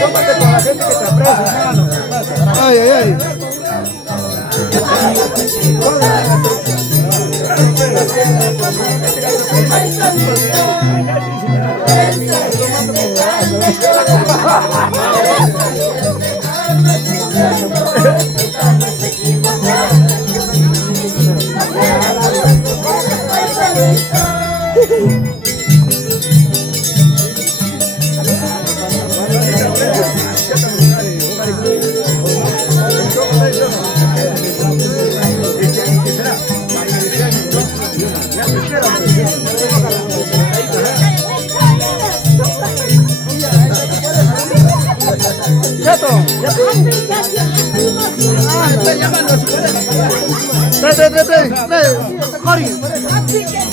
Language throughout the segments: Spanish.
Tómate con la gente que te aprecia, hermano. Ay, ay, ay.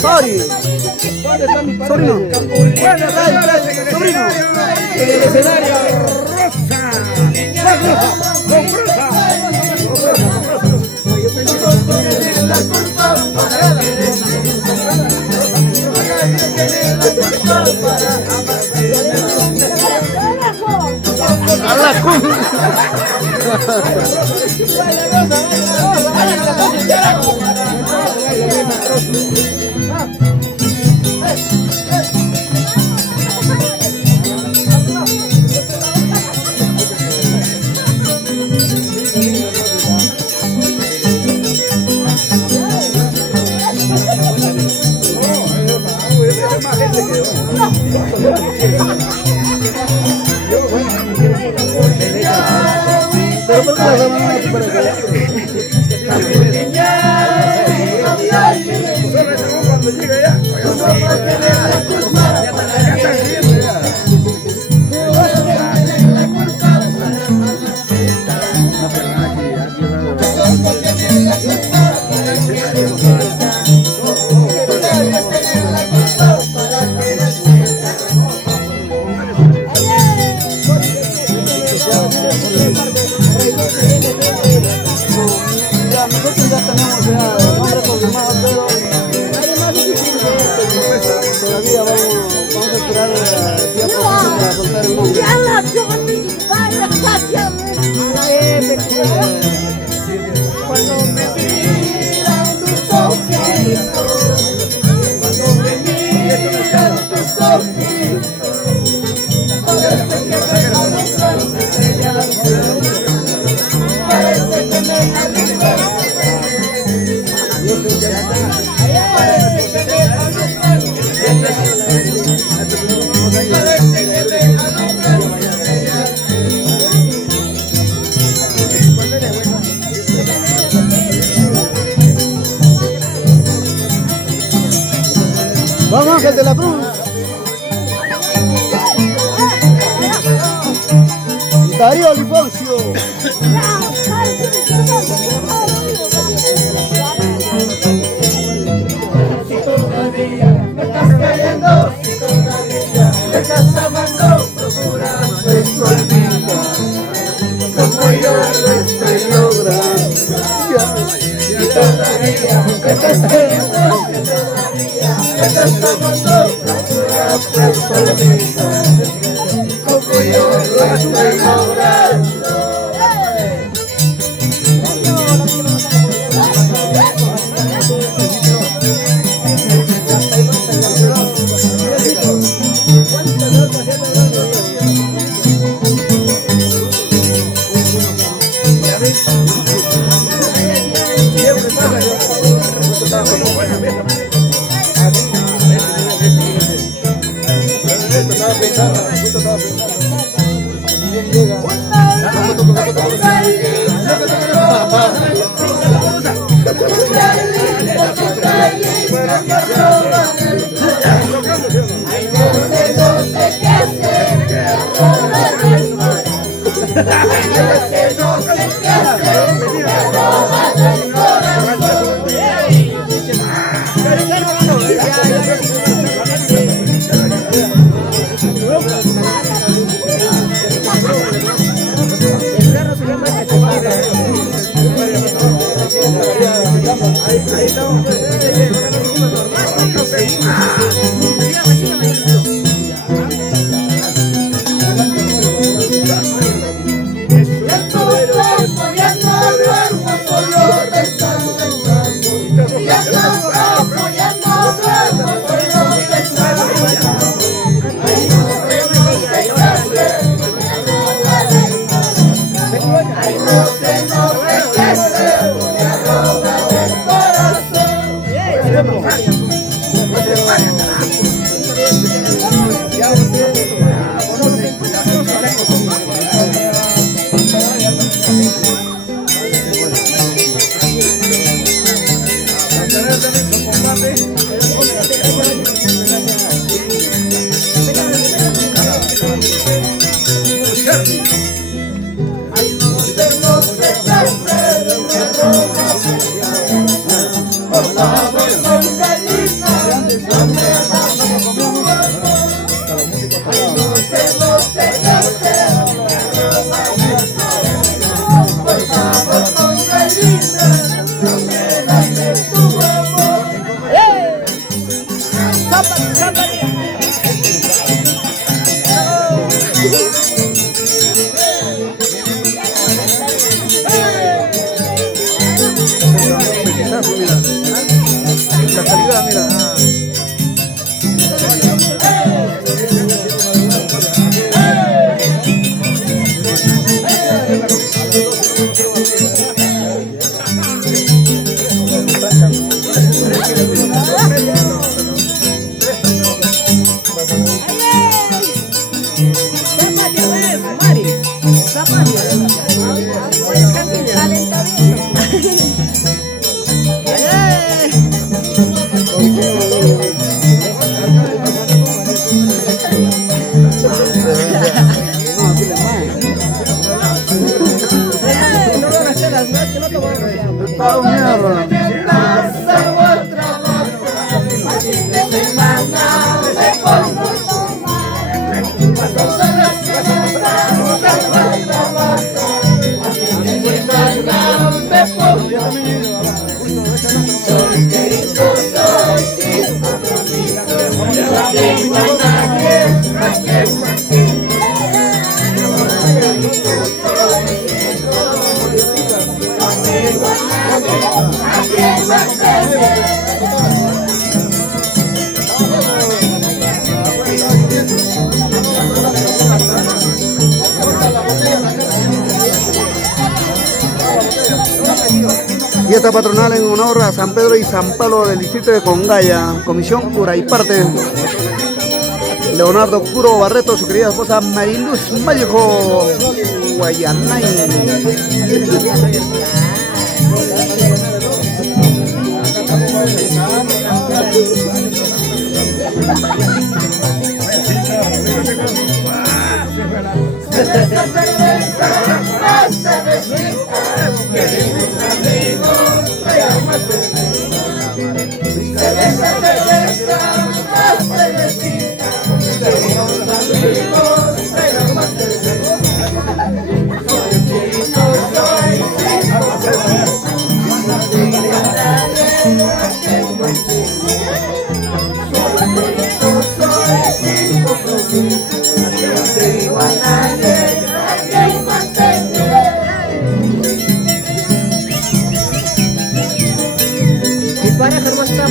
Sorry. Sobrino. Sobrino. En el escenario, Rosa. Con Rosa. A la pero ¿por qué la dama no te para acá? Cuando llegue ya. Nosotros ya tenemos nombre confirmado, pero todavía vamos a esperar el día próximo para soltar el nombre. Cuando me miran tus ojitos, cuando me miran tus ojitos, parece que me alejan estrellas, parece que me alejan Vamos, Ángel de la Cruz. Darío Lifoncio. si todavía me estás cayendo, si todavía me estás amando, procurando esto olvidar, como yo lo estoy logrando. Si todavía me estás cayendo, si todavía me estás amando, procurando esto olvidar, como yo lo estoy logrando. La calidad, mira. Fiesta patronal en honor a San Pedro y San Pablo del distrito de Congaya, Comisión Curaiparte. Leonardo Curo Barreto, su querida esposa Mariluz Mallejo Guayanay.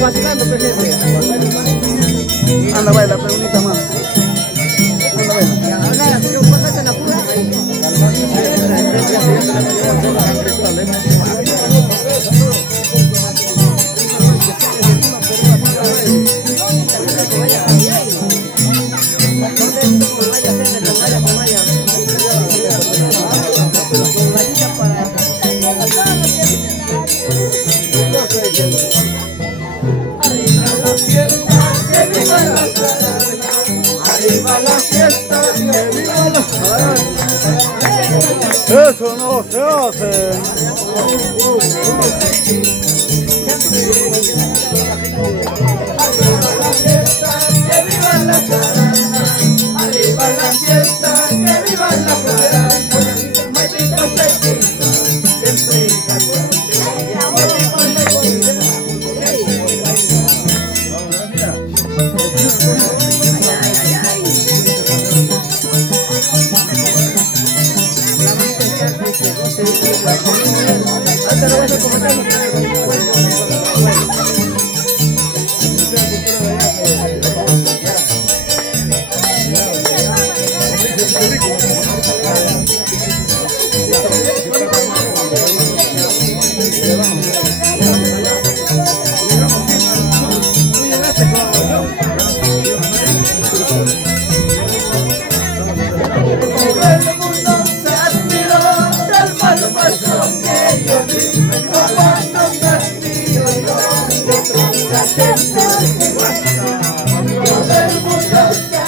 Vacilando, presente. Anda, baila, pregunta más. Anda, baila. Ahora, si un poco en la pura. Eso no se hace. Que viva la carana, arriba la fiesta, que viva la carana, maldito sequito, siempre todo el mundo se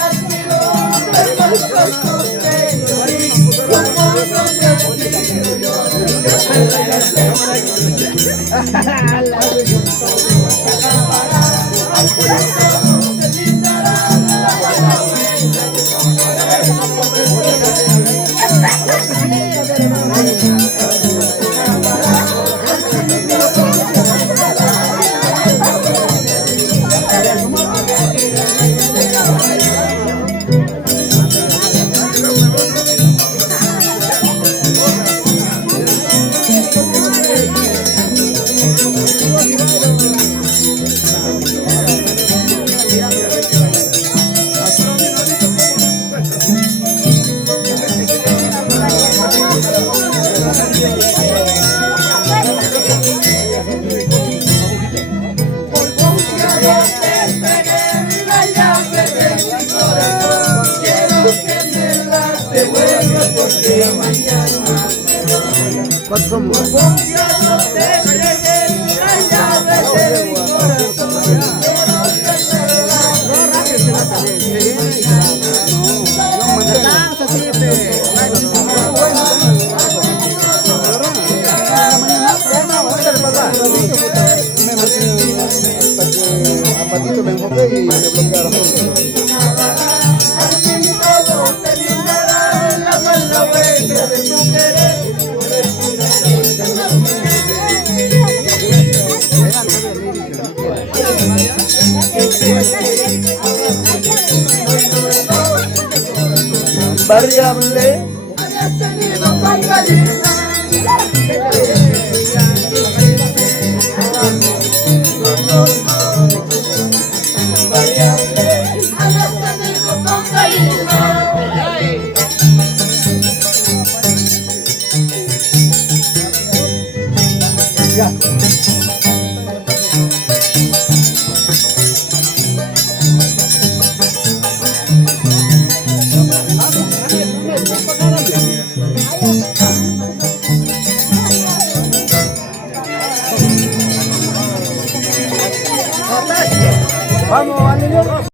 ¿Cuántos somos? A Patito me enfoqué y me bloquearon. Variable. Hayas tenido con cariño.